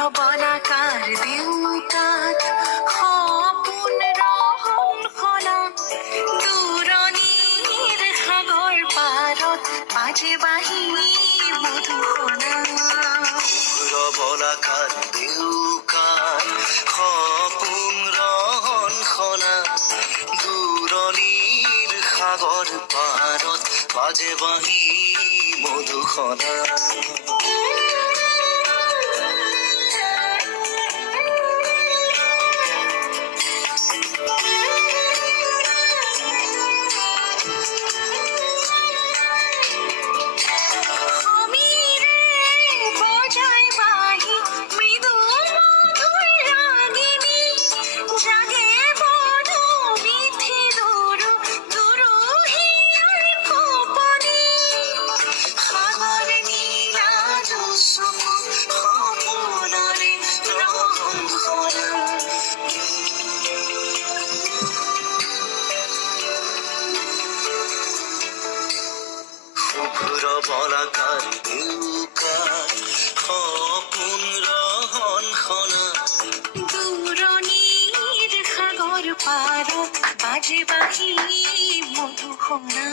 বলাকাৰ দেউতাত সপোন ৰহন খনা দূৰণিৰ সাগৰ পাৰত বাজে বাঁহী মধুসনা বলাকাৰ দেউতাত সপোন ৰহন খনা দূৰণিৰ সাগৰ পাৰত বাজে বাঁহী মধুসনা বলাকাৰ দেউতাত সপোন ৰহন খনা দূৰণিৰ সাগৰ পাৰত বাজে বাঁহী মধুসনা